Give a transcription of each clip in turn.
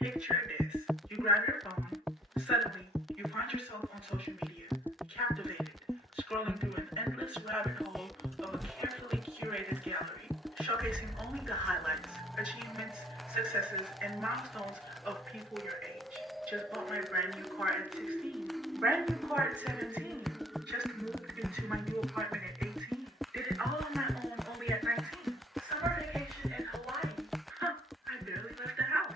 Picture this. You grab your phone. Suddenly, you find yourself on social media, captivated, scrolling through an endless rabbit hole of a carefully curated gallery, showcasing only the highlights, achievements, successes, and milestones of people your age. Just bought my brand new car at 16. Brand new car at 17. Just moved into my new apartment at 18. Did it all on my own only at 19. Summer vacation in Hawaii. Huh, I barely left the house.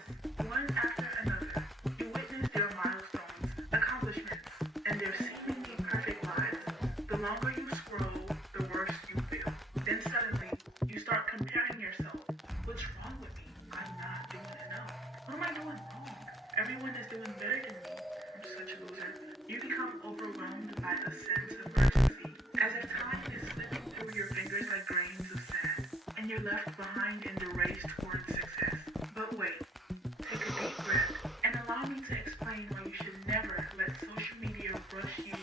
One after another, you witness their milestones, accomplishments, and their seemingly perfect lives. The longer you scroll, the worse you feel. Then suddenly, you start comparing yourself. What's wrong with me? I'm not doing enough. What am I doing wrong? Everyone is doing better than me. I'm such a loser. You become overwhelmed by a sense of urgency, as if time is slipping through your fingers like grains of sand, and you're left behind in the race towards success. But wait, take a deep breath and allow me to explain why you should never let social media rush you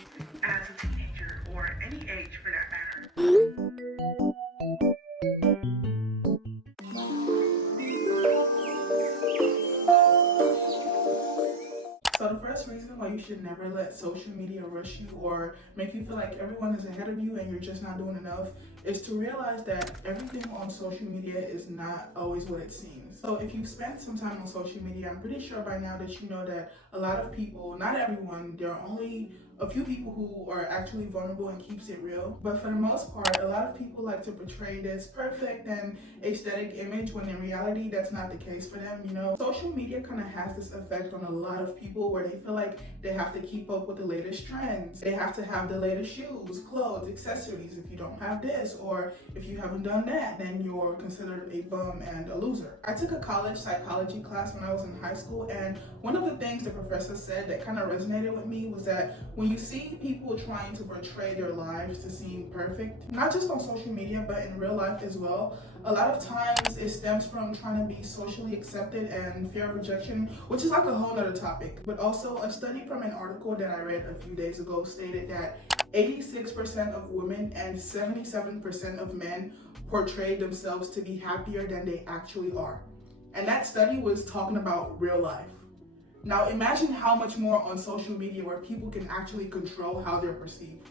as a teenager or any age for that matter. So the first reason why you should never let social media rush you or make you feel like everyone is ahead of you and you're just not doing enough is to realize that everything on social media is not always what it seems. So if you spend some time on social media, I'm pretty sure by now that you know that a lot of people, not everyone, there are only a few people who are actually vulnerable and keeps it real. But for the most part, a lot of people like to portray this perfect and aesthetic image when in reality that's not the case for them. You know, social media kind of has this effect on a lot of people where they feel like they have to keep up with the latest trends. They have to have the latest shoes, clothes, accessories. If you don't have this or if you haven't done that, then you're considered a bum and a loser. I took a college psychology class when I was in high school, and one of the things the professor said that kind of resonated with me was that when you see people trying to portray their lives to seem perfect, not just on social media, but in real life as well, a lot of times it stems from trying to be socially accepted and fear of rejection, which is like a whole other topic. But also a study from an article that I read a few days ago stated that 86% of women and 77% of men portray themselves to be happier than they actually are. And that study was talking about real life. Now imagine how much more on social media where people can actually control how they're perceived.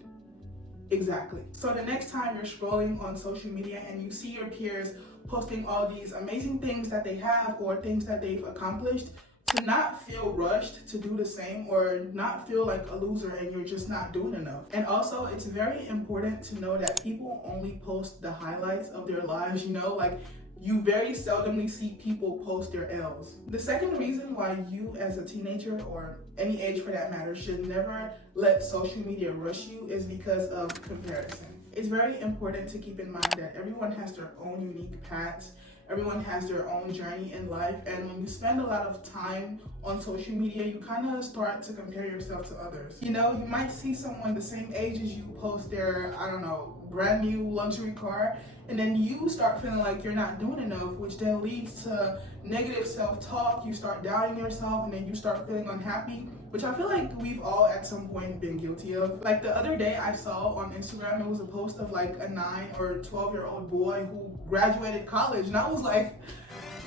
Exactly. So the next time you're scrolling on social media and you see your peers posting all these amazing things that they have or things that they've accomplished, to not feel rushed to do the same or not feel like a loser and you're just not doing enough. And also, it's very important to know that people only post the highlights of their lives, you know, like you very seldomly see people post their L's. The second reason why you as a teenager or any age for that matter should never let social media rush you is because of comparison. It's very important to keep in mind that everyone has their own unique paths. Everyone has their own journey in life, and when you spend a lot of time on social media, you kind of start to compare yourself to others. You know, you might see someone the same age as you post their, I don't know, brand new luxury car, and then you start feeling like you're not doing enough, which then leads to negative self-talk. You start doubting yourself, and then you start feeling unhappy, which I feel like we've all at some point been guilty of. Like the other day I saw on Instagram, it was a post of like a 9 or 12-year-old boy who graduated college, and I was like,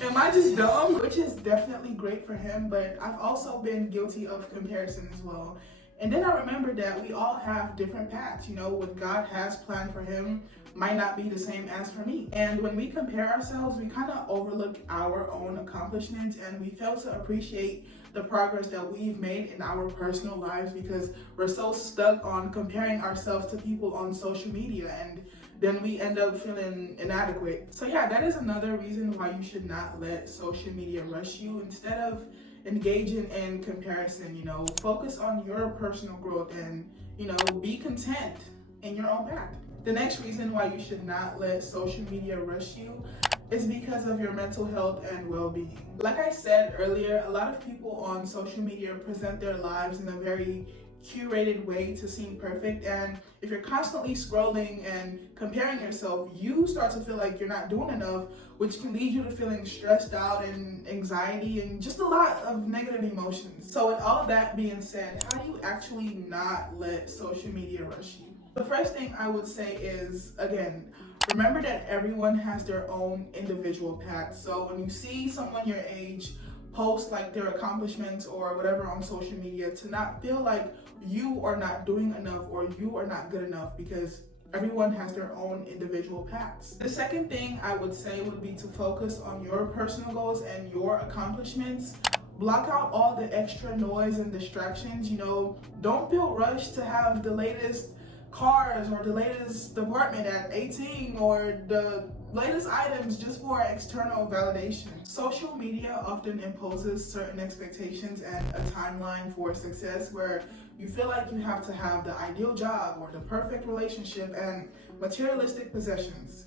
am I just dumb? Which is definitely great for him, but I've also been guilty of comparison as well. And then I remembered that we all have different paths. You know, what God has planned for him might not be the same as for me. And when we compare ourselves, we kind of overlook our own accomplishments and we fail to appreciate the progress that we've made in our personal lives because we're so stuck on comparing ourselves to people on social media, and then we end up feeling inadequate. So yeah, that is another reason why you should not let social media rush you. Instead of engaging in comparison, you know, focus on your personal growth and, you know, be content in your own path. The next reason why you should not let social media rush you is because of your mental health and well-being. Like I said earlier, a lot of people on social media present their lives in a very curated way to seem perfect, and if you're constantly scrolling and comparing yourself, you start to feel like you're not doing enough, which can lead you to feeling stressed out and anxiety and just a lot of negative emotions. So with all that being said, how do you actually not let social media rush you? The first thing I would say is, again, remember that everyone has their own individual path. So when you see someone your age post like their accomplishments or whatever on social media to not feel like you are not doing enough or you are not good enough, because everyone has their own individual paths. The second thing I would say would be to focus on your personal goals and your accomplishments. Block out all the extra noise and distractions. You know, don't feel rushed to have the latest cars or the latest apartment at 18 or the latest items just for external validation. Social media often imposes certain expectations and a timeline for success where you feel like you have to have the ideal job or the perfect relationship and materialistic possessions.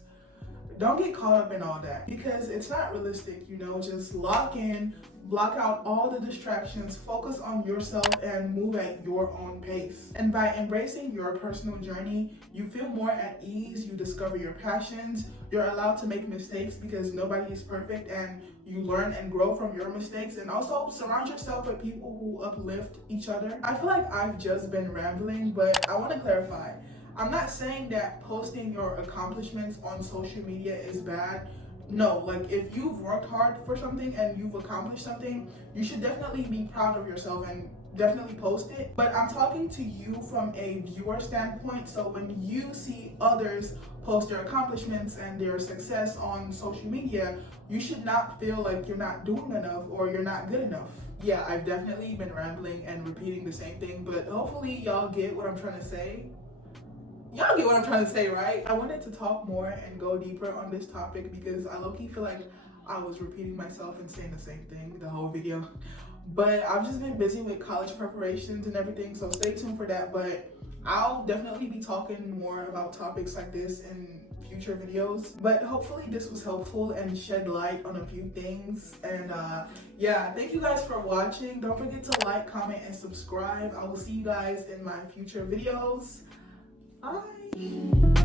Don't get caught up in all that because it's not realistic. You know, just lock in, block out all the distractions, focus on yourself and move at your own pace. And by embracing your personal journey, you feel more at ease, you discover your passions, you're allowed to make mistakes because nobody is perfect, and you learn and grow from your mistakes, and also surround yourself with people who uplift each other. I feel like I've just been rambling, but I want to clarify. I'm not saying that posting your accomplishments on social media is bad. No, like if you've worked hard for something and you've accomplished something, you should definitely be proud of yourself and definitely post it. But I'm talking to you from a viewer standpoint. So when you see others post their accomplishments and their success on social media, you should not feel like you're not doing enough or you're not good enough. Yeah, I've definitely been rambling and repeating the same thing, but hopefully y'all get what I'm trying to say. Y'all get what I'm trying to say, right? I wanted to talk more and go deeper on this topic because I low-key feel like I was repeating myself and saying the same thing the whole video. But I've just been busy with college preparations and everything, so stay tuned for that. But I'll definitely be talking more about topics like this in future videos. But hopefully this was helpful and shed light on a few things. And yeah, thank you guys for watching. Don't forget to like, comment, and subscribe. I will see you guys in my future videos. Bye.